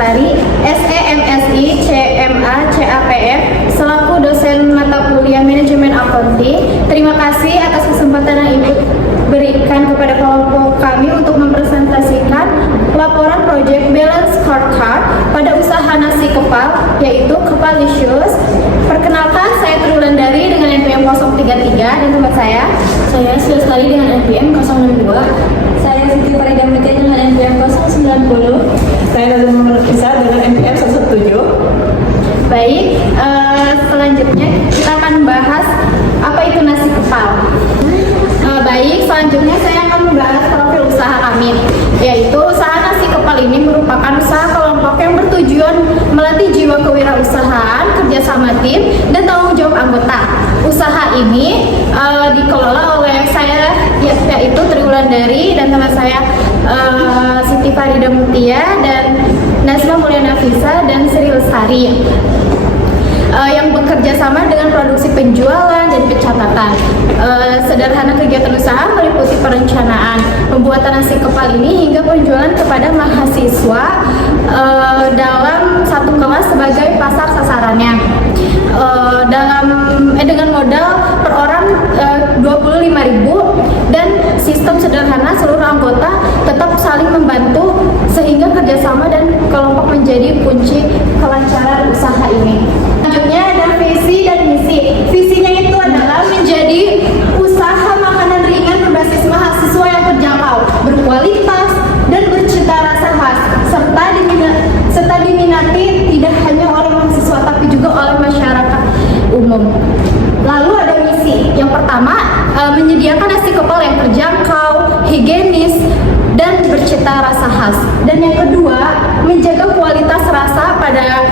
Lestari, SEMSI, CMA, CAPM, selaku dosen mata kuliah Manajemen Accounting. Terima kasih atas kesempatan yang Ibu berikan kepada kelompok kami untuk mempresentasikan laporan proyek Balance Scorecard pada usaha nasi kepal, yaitu Kepalicious. Perkenalkan, saya Triwulandari dengan NPM 033 dan tempat saya Lestari dengan NPM 062. Saya Siti Farida Mutia dengan NPM 090. Saya Nazma Nurkisa dengan NPM 117. Baik, selanjutnya kita akan membahas apa itu nasi kepal. Baik, selanjutnya saya akan membahas profil usaha kami, yaitu usaha nasi kepal ini merupakan usaha kelompok yang bertujuan melatih jiwa kewirausahaan, kerjasama tim, dan tanggung jawab anggota. Usaha ini dikelola oleh saya, yaitu Triwulandari, dan teman saya Siti Farida Mutia dan Nazma Mulyana Nafisa dan Sri Lestari, yang bekerja sama dengan produksi penjualan dan pencatatan. Sederhana kegiatan usaha meliputi perencanaan pembuatan nasi kepal ini hingga penjualan kepada mahasiswa dalam satu kelas sebagai pasar sasarannya. Dengan modal per orang 25.000 dan sistem sederhana, seluruh anggota tetap saling membantu sehingga kerjasama dan kelompok menjadi kunci kelancaran usaha ini. Selanjutnya ada visi dan misi. Visinya itu adalah menjadi usaha makanan ringan berbasis mahasiswa yang terjangkau, berkualitas, dan bercita rasa khas, serta diminati tidak hanya oleh mahasiswa tapi juga oleh masyarakat umum. Lalu ada misi. Yang pertama, menyediakan nasi kepal yang terjangkau, higienis, dan bercita rasa khas. Dan yang kedua, menjaga kualitas rasa pada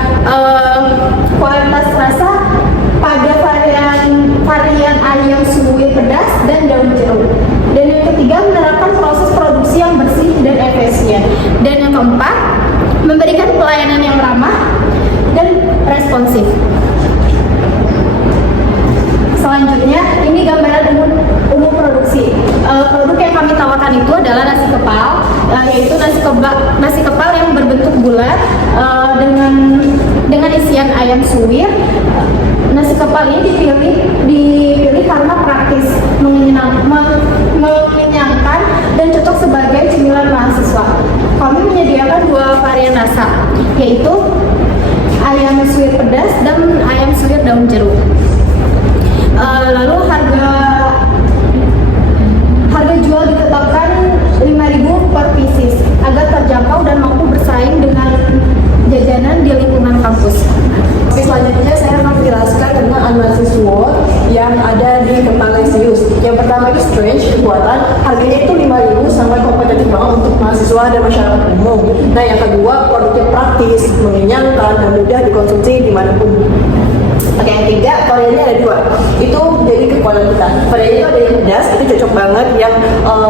varian ayam suwir pedas dan daun jeruk. Dan yang ketiga, menerapkan proses produksi yang bersih dan efisien. Dan yang keempat, memberikan pelayanan yang ramah dan responsif. Selanjutnya, ini gambaran umum produksi. Produk yang kami tawarkan itu adalah nasi kepal, yaitu nasi kepal yang berbentuk bulat dengan isian ayam suwir. Nasi kepal ini dipilih karena praktis, mengenyangkan, dan cocok sebagai cemilan mahasiswa. Kami menyediakan 2 varian rasa, yaitu ayam suwir pedas dan ayam suwir daun jeruk. Lalu harga jual ditetapkan 5.000 per pieces agar terjangkau dan mampu bersaing dengan jajanan di lingkungan kampus. Oke, selanjutnya saya akan menjelaskan tentang mahasiswa yang ada di Kepalicious. Yang pertama itu Strange buatan, harganya itu 5.000, sangat kompetitif banget untuk mahasiswa dan masyarakat umum. Nah, yang kedua produknya praktis, mengenyangkan, dan mudah dikonsumsi dimanapun. Oke, yang ketiga, variannya ada 2. Itu jadi kekuatan kita. Variannya itu ada yang pedas, itu cocok banget, yang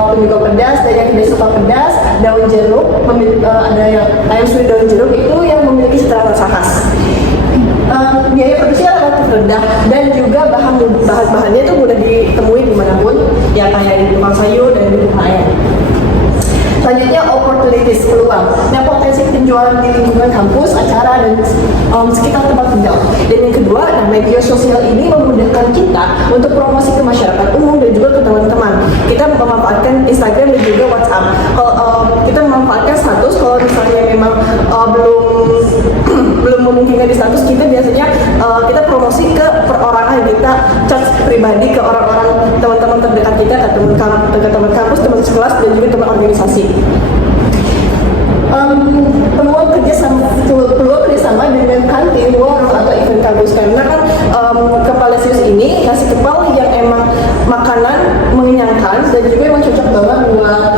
penyuka pedas, dan yang tidak suka pedas. Daun jeruk, ada yang ayam suwir daun jeruk, itu yang memiliki cita rasa khas. Biaya produksinya relatif rendah, dan juga bahan-bahannya itu mudah ditemui dimanapun, ya kayak di tukang sayur dan di tukang ayam. Selanjutnya, opportunities, peluang. Nah, potensi penjualan di lingkungan kampus, acara, dan sekitar tempat tinggal. Dan yang kedua, media sosial ini memudahkan kita untuk promosi ke masyarakat umum dan juga ke teman-teman. Kita memanfaatkan Instagram dan juga WhatsApp. Kita memanfaatkan status, kalau misalnya memang belum memungkinkan di status, kita biasanya kita promosi ke perorangan, kita chat pribadi ke orang-orang, teman-teman terdekat kita, ke teman kampus, teman sekelas, dan juga teman organisasi. Peluang kerjasama dengan kantin, warung, atau event kampus, karena kan Kepalicious ini nasi kepal yang emang makanan mengenyangkan dan juga emang cocok banget buat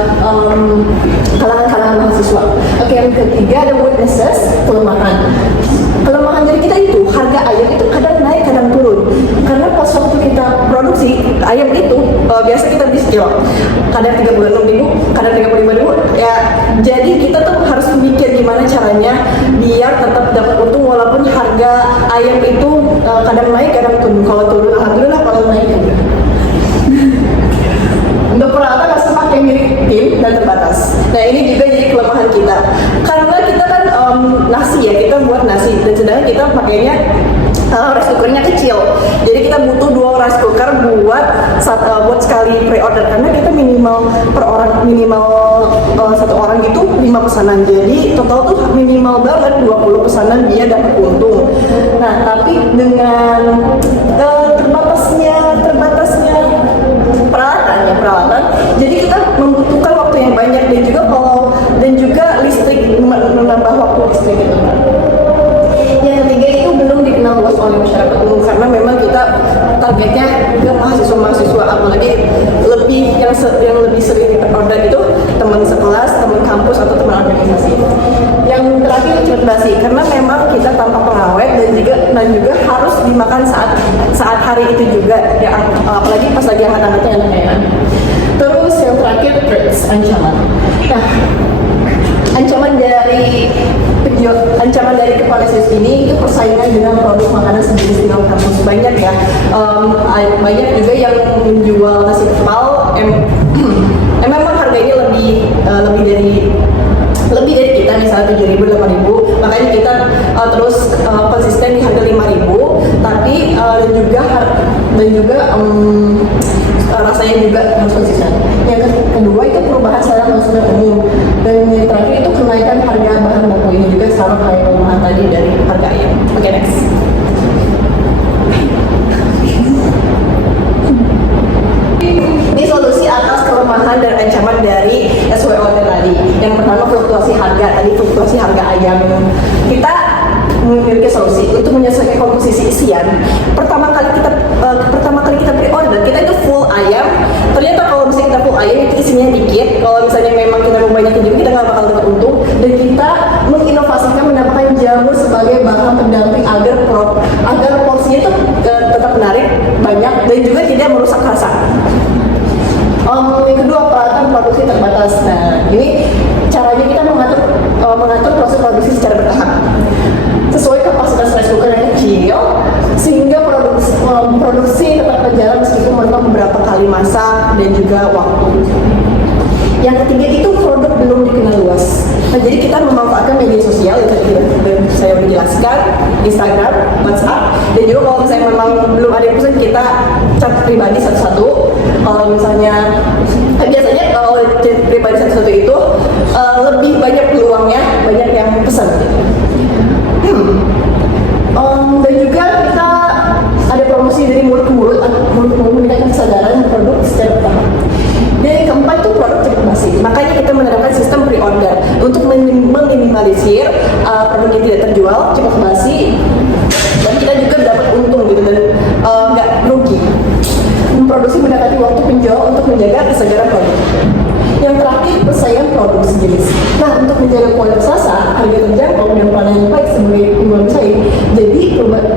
kalangan mahasiswa. Oke, yang ketiga ada weaknesses, kelemahan dari kita itu harga ayam itu kadang naik kadang turun, karena pas waktu kita produksi ayam itu biasa kita beli sekilo, kadang 36.000, kadang 35.000 ya. Jadi kita tuh harus mikir gimana caranya biar tetap dapat untung walaupun harga ayam itu kadang naik kadang turun. Kalau turun alhamdulillah, kalau naik untuk peralatan nggak sempat yang milik tim dan terbatas. Nah ini juga jadi kelemahan kita karena kita kan nasi ya, kita buat nasi dan sedangkan kita pakainya rice cookernya kecil, jadi kita butuh 2 rice cooker buat sekali pre-order karena kita minimal per orang satu orang gitu 5 pesanan, jadi total tuh minimal banget 20 pesanan dia dapat untung. Nah tapi dengan terbatasnya peralatan, jadi kita membutuhkan waktu yang banyak dan juga listrik, menambah waktu listrik itu. Yang ketiga itu belum dikenal luas oleh masyarakat umum karena memang kita targetnya ke mahasiswa, apalagi yang lebih sering diorder itu teman sekelas, teman kampus atau teman organisasi. Yang terakhir cepat basi karena memang kita tanpa pengawet dan juga harus dimakan saat hari itu juga ya, apalagi pas lagi hangat-hangatnya enak-enak. Terus yang terakhir threats, ancaman. Nah, ancaman dari Kepalesius ini itu persaingan dengan produk makanan sejenis di dalam kampus banyak ya. Banyak juga yang menjual nasi kepal memang harganya lebih dari kita, misalnya 7.000, 8.000, makanya kita terus konsisten di harga 5.000, tapi dan juga rasanya juga harus konsisten. Yang kedua itu perubahan selera konsumen umum, dan yang terakhir itu kenaikan harga bahan baku, ini juga sama kayak perubahan tadi dari harga ayam. Oke, next. Ini solusi atas kelemahan dan ancaman dari SWOT tadi. Yang pertama fluktuasi harga, ayam. Kita memiliki solusi untuk menyesuaikan komposisi isian. Pertama kali kita pre-order, kita itu full ayam. Ternyata kalau misalnya kita full ayam itu isinya dikit. Kalau misalnya memang kita mau banyakin juga, kita nggak bakal dapat untung. Dan kita menginovasikan menambahkan jamur sebagai bahan pendamping agar porsinya itu tetap menarik, banyak, dan juga tidak merusak rasa. Yang kedua, peralatan produksi terbatas. Nah, ini caranya kita mengatur proses produksi secara bertahap sesuai kapasitas rice cooker yang kecil, sehingga produksi tetap berjalan meskipun memang beberapa kali masak dan juga waktu. Yang ketiga itu produk belum dikenal luas. Nah, jadi kita memanfaatkan media sosial yang tadi saya udah jelaskan, Instagram, WhatsApp, dan juga kalau misalnya memang belum ada yang pesan, kita chat pribadi satu-satu. Kalau misalnya biasanya kalau chat pribadi satu-satu itu lebih banyak peluangnya, banyak yang pesan. Dan juga kita ada promosi dari mulut ke mulut meningkatkan kesadaran produk secara bertahap. Dan yang keempat itu produk cepat basi. Makanya kita menerapkan sistem pre-order untuk meminimalisir produk yang tidak terjual cepat basi, dan kita juga dapat untung gitu dan nggak rugi. Memproduksi mendekati waktu penjual untuk menjaga kesegaran produk. Yang terakhir, persaingan produk sejenis. Nah, untuk menjaga kualitas rasa, harga terjangkau, dan pelayanan baik sebagai penjual bersaing.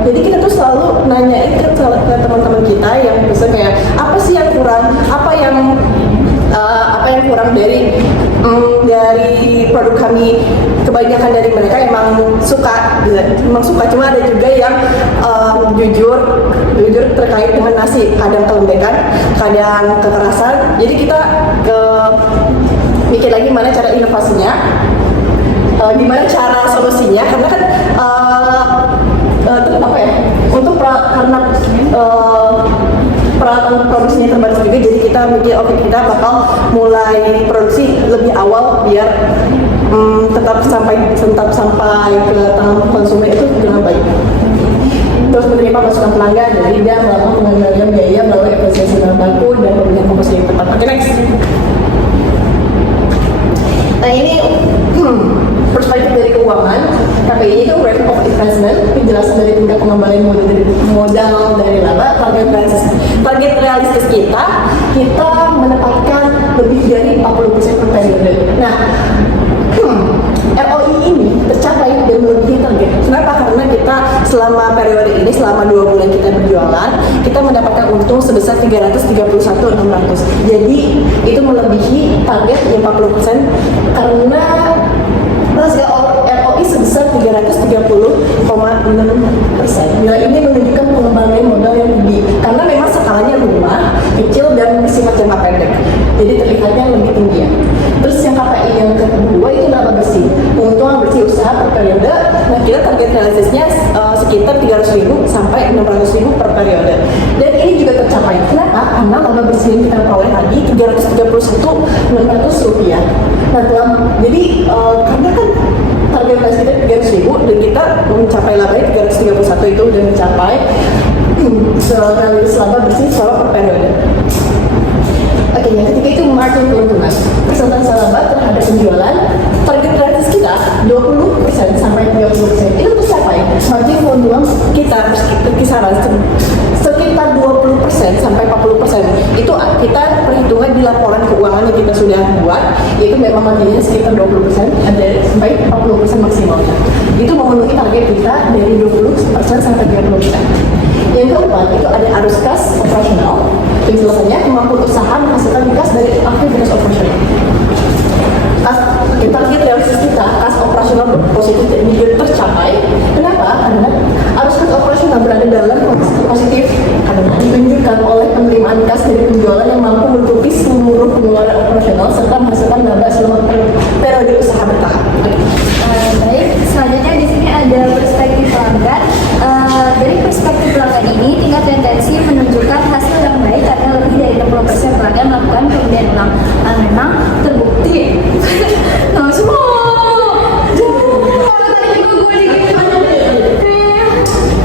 Jadi kita tuh selalu nanyain ke teman-teman kita yang bisa kayak apa sih yang kurang, apa yang kurang dari produk kami. Kebanyakan dari mereka emang suka, cuma ada juga yang jujur terkait dengan nasi, kadang kelembekan, kadang kekerasan. Jadi kita mikir lagi mana cara inovasinya, gimana cara solusinya, karena kan karena peralatan produksinya terbatas juga, jadi kita mikir kita bakal mulai produksi lebih awal biar tetap sampai ke tangan konsumen itu dengan baik. Terus menerima masukan pelanggan, jadi dia melakukan pengendalian biaya melalui efisiensi bahan baku dan pemilihan komposisi yang tepat. Oke, next. Nah, ini perspektif dari keuangan. KPI itu rate of investment, penjelasan dari tingkat pengembalian modal dari laba, target realistis kita menempatkan lebih dari 40% per periode. Nah, ROI ini tercapai dan melebihi target. Kenapa? Karena kita selama periode ini, selama 2 bulan kita berjualan, kita mendapatkan untung sebesar 331.600. Jadi itu melebihi target 40% karena rasio ROI sebesar 330,6%. Nilai ini menunjukkan pengembalian modal yang tinggi karena memang skalanya rumah kecil dan bersifat jangka pendek. Jadi terlihatnya lebih usaha per periode. Nah, kita target realisasinya sekitar 300.000 sampai 600.000 per periode. Dan ini juga tercapai. Kenapa? Karena laba bersih yang kita peroleh tadi 331.600 rupiah. Nah, jadi karena kan target realisasi kita 300.000 dan kita mencapai labanya 331 itu udah mencapai realisasi laba bersih selama per periode. Oke, yang ketiga itu margin keuntungan. Persentase laba terhadap penjualan. Target realisasi kita 20% sampai 30% itu tercapai. Margin keuntungan kita kisaran sekitar 20% sampai 40%. Itu kita perhitungan di laporan keuangan yang kita sudah buat, yaitu memang marginnya sekitar 20% ada sampai 40% maksimalnya. Itu memenuhi target kita dari 20% sampai 30%. Yang keempat itu ada arus kas operasional. Penjelasannya kemampuan usaha menghasilkan kas dari aktivitas operasional. Target realisasi kita kas operasional positif dan juga tercapai. Kenapa? Karena arus kas operasional berada dalam kondisi positif karena ditunjukkan oleh penerimaan kas dari penjualan yang mampu menutupi seluruh pengeluaran operasional serta menghasilkan laba selama periode usaha bertahap. Baik, selanjutnya di sini ada perspektif pelanggan. Dari perspektif pelanggan ini, tingkat tendensi menunjukkan hasil yang baik karena lebih dari 60% pelanggan melakukan pembelian ulang. Memang terbukti. Nah, semua.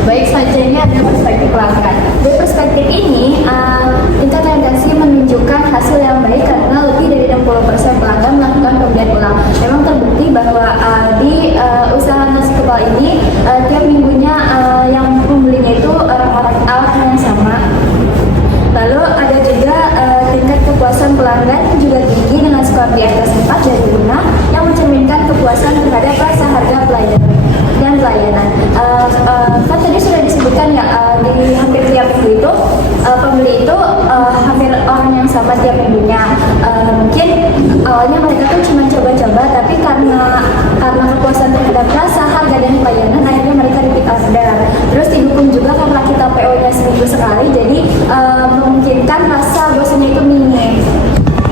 Baik, selanjutnya ada perspektif pelanggan. Dari perspektif ini, tingkat tendensi menunjukkan hasil yang baik karena lebih dari 60% pelanggan melakukan pembelian ulang. Memang terbukti bahwa di usaha nasi kepal ini tiap minggunya yang membelinya itu orang-orang yang sama. Lalu ada juga tingkat kepuasan pelanggan yang juga tinggi dengan skor di atas 4 dari 5 yang mencerminkan kepuasan terhadap rasa harga pelayanan dan pelayanan. Kan tadi sudah disebutkan ya di hampir tiap minggu itu pembeli itu hampir orang yang sama tiap minggunya. Mungkin awalnya mereka tuh cuma coba-coba, tapi karena kepuasan terhadap rasa harga dan pelayanan akhirnya mereka repeat order. Terus didukung juga karena kita PO-nya seminggu sekali, jadi memungkinkan rasa bosannya itu minim.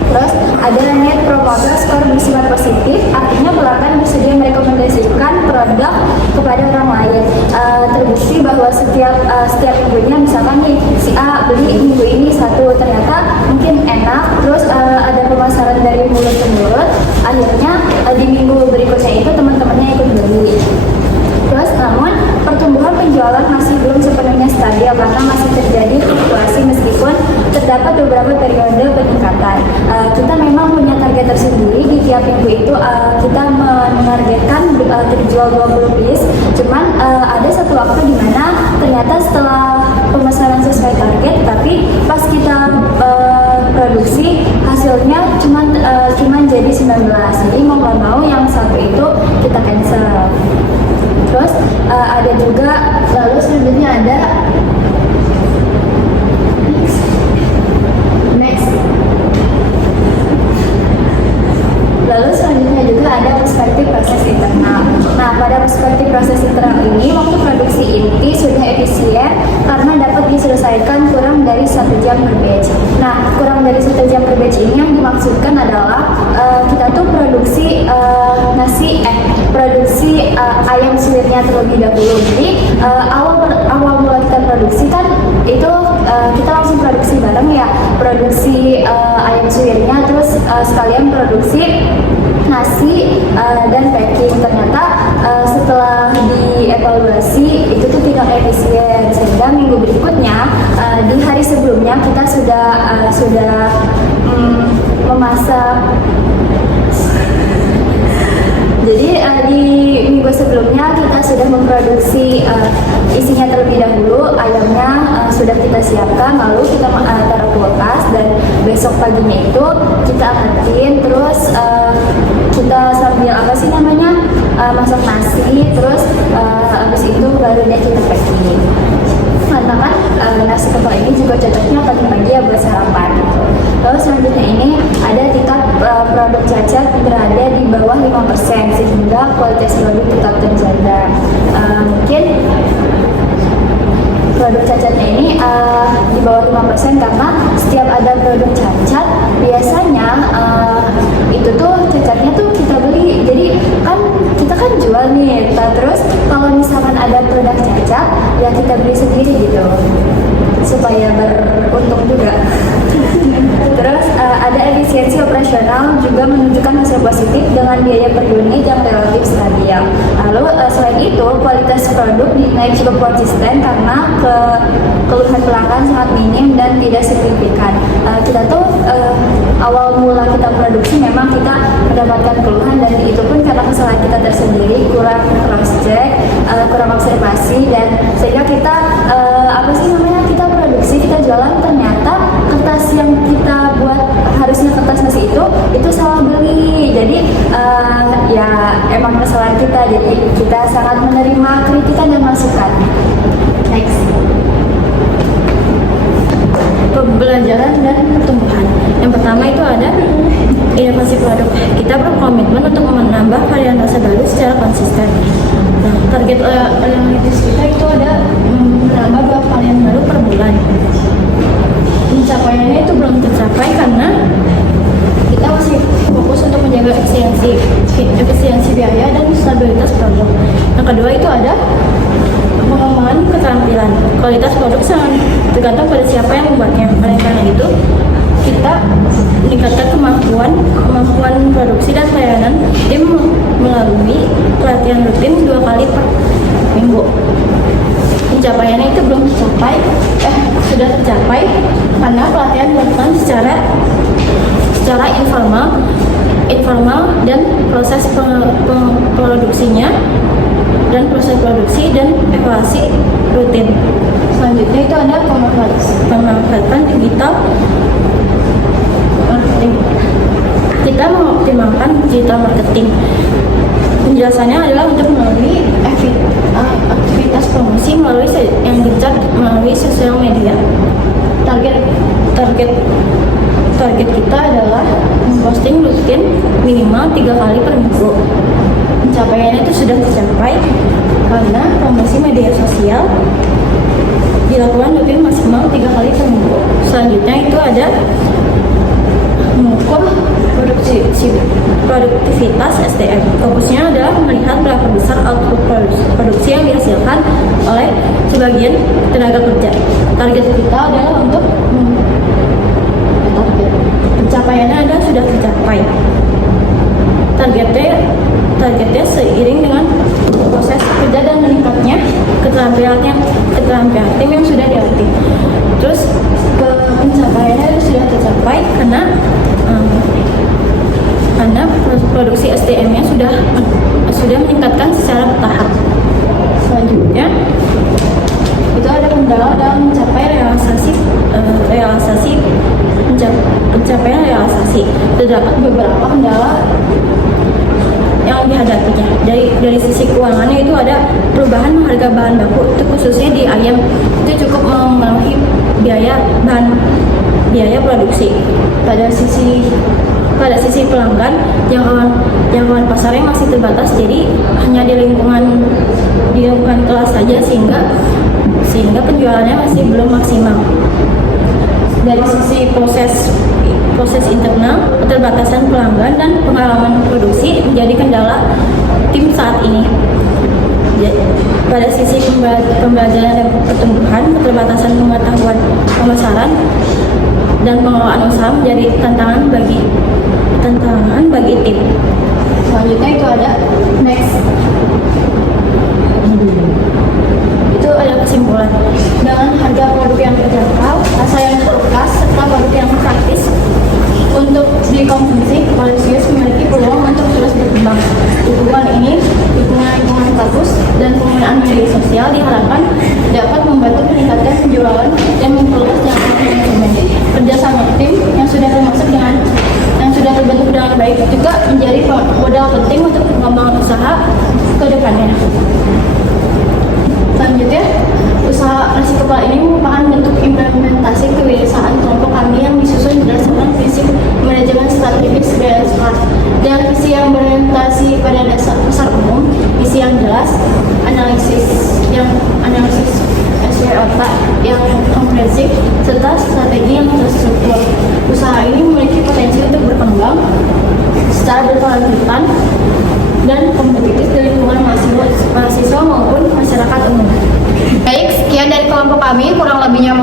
Terus ada net promoter skor bersifat positif, artinya pelanggan bersedia merekomendasikan produk kepada orang lain. Terbukti bahwa setiap minggunya misalkan nih si A beli minggu ini satu, ternyata mungkin enak, terus ada pemasaran dari mulut ke mulut, akhirnya di minggu berikutnya itu teman-temannya ikut beli. Terus namun pertumbuhan penjualan masih belum sepenuhnya stabil karena masih terjadi fluktuasi meskipun terdapat beberapa periode peningkatan. Kita memang punya target tersendiri di tiap minggu itu kita menargetkan terjual 20 piece. Cuman ada satu waktu di mana ternyata setelah pemasaran sesuai target, tapi pas kita produksi hasilnya cuman jadi 19. Jadi mau nggak mau yang satu itu kita cancel. Terus ada juga, lalu selanjutnya ada next. Lalu selanjutnya juga ada perspektif proses internal. Nah, pada perspektif proses internal ini, waktu produksi inti sudah efisien karena dapat diselesaikan kurang dari 1 jam per batch. Nah, kurang dari 1 jam per batch ini yang dimaksudkan adalah kita tuh produksi ayam suwirnya terlebih dahulu. Jadi awal mula kita produksi kan itu kita langsung produksi bareng ya, produksi ayam suwirnya, terus sekalian produksi nasi dan packing. Ternyata setelah dievaluasi itu tuh tidak efisien, sehingga minggu berikutnya di hari sebelumnya kita sudah memasak. Jadi di minggu sebelumnya kita sudah memproduksi isinya terlebih dahulu, ayamnya sudah kita siapkan, lalu kita taruh kulkas, dan besok paginya itu kita angetin, terus kita sambil masak nasi, terus habis itu baru deh kita packing. Karena kan nasi kepal ini juga cocoknya pagi-pagi ya buat sarapan. Lalu selanjutnya ini ada tingkat produk cacat berada di bawah 5% sehingga kualitas produk tetap terjaga. Mungkin produk cacatnya ini di bawah 5% karena setiap ada produk cacat biasanya itu tuh cacatnya tuh kita beli. Jadi kan kita kan jual nih. Terus kalau misalkan ada produk cacat ya kita beli sendiri gitu supaya beruntung juga. Terus ada efisiensi operasional juga menunjukkan hasil positif dengan biaya per unit yang relatif stabil. Lalu selain itu kualitas produk dinilai cukup konsisten karena keluhan pelanggan sangat minim dan tidak signifikan. Kita tuh awal mula kita produksi memang kita mendapatkan keluhan dan itu pun karena kesalahan kita tersendiri, kurang cross check, kurang observasi, dan sehingga kita kita produksi, kita jualan, ternyata kertas yang kita buat harusnya kertas nasi itu salah beli. Jadi ya emang kesalahan kita, jadi kita sangat menerima kritikan dan masukan. Next. Pembelajaran dan pertumbuhan. Yang pertama itu ada inovasi produk. Kita berkomitmen untuk menambah varian rasa baru secara konsisten. Nah, target analitis kita itu ada menambah 2 varian baru per bulan. Pencapaiannya itu belum tercapai karena kita masih fokus untuk menjaga efisiensi biaya dan stabilitas produk. Yang kedua itu ada pengembangan keterampilan. Kualitas produk sangat tergantung pada siapa yang membuatnya. Oleh karena itu, kita meningkatkan kemampuan produksi dan pelayanan tim melalui pelatihan rutin 2 kali per minggu. Pencapaiannya itu belum sudah tercapai karena pelatihan dilakukan secara informal dan proses produksinya dan proses produksi dan evaluasi rutin. Selanjutnya itu ada pemanfaatan digital marketing. Kita mengoptimalkan digital marketing. Penjelasannya adalah untuk melalui aktivitas promosi yang gencar melalui sosial media. Target kita adalah memposting rutin minimal 3 kali per minggu. Pencapaiannya itu sudah tercapai karena promosi media sosial dilakukan rutin maksimal 3 kali per minggu. Selanjutnya itu ada mengukur produktivitas SDM. Fokusnya adalah melihat berapa besar output produksi yang dihasilkan oleh sebagian tenaga kerja. Target kita adalah untuk pencapaiannya ada sudah tercapai. Targetnya seiring dengan proses kerja dan meningkatnya keterampilan tim yang sudah dilatih. Terus pencapaiannya sudah tercapai karena produksi SDM-nya sudah meningkatkan secara bertahap. Selanjutnya itu ada kendala dalam mencapai pencapaian realisasi. Terdapat beberapa kendala yang dihadapinya. Dari sisi keuangannya itu ada perubahan harga bahan baku, itu khususnya di ayam itu cukup memenuhi biaya produksi. Pada sisi pelanggan, jangkauan pasarnya masih terbatas, jadi hanya di lingkungan kelas saja sehingga penjualannya masih belum maksimal. Dari sisi proses internal, keterbatasan pelanggan dan pengalaman produksi menjadi kendala tim saat ini. Pada sisi pembelajaran dan pertumbuhan, keterbatasan pengetahuan pemasaran dan pengelolaan usaha menjadi tantangan bagi tim. Selanjutnya itu ada next. Itu ada kesimpulan. Dengan harga produk yang terjangkau, rasa yang berkelas, serta produk yang praktis untuk dikonsumsi, Malaysius memiliki peluang untuk terus berkembang. Dukungan bagus dan penggunaan media sosial diharapkan dapat membantu meningkatkan penjualan dan memperluas jangkauan konsumen. Kerjasama tim yang sudah terbentuk dengan baik juga menjadi modal penting untuk pengembangan usaha ke depannya. Selanjutnya, usaha nasi kepala ini merupakan bentuk implementasi kewirausahaan kelompok kami yang disusun berdasarkan prinsip manajemen strategis dan visi yang berorientasi pada dasar pasar umum, visi yang jelas, analisis SWOT yang komprehensif serta strategi yang terstruktur. Usaha ini memiliki potensi untuk berkembang secara berkelanjutan dan kompetitif dari lingkungan mahasiswa maupun masyarakat umum. Baik, sekian dari kelompok kami, kurang lebihnya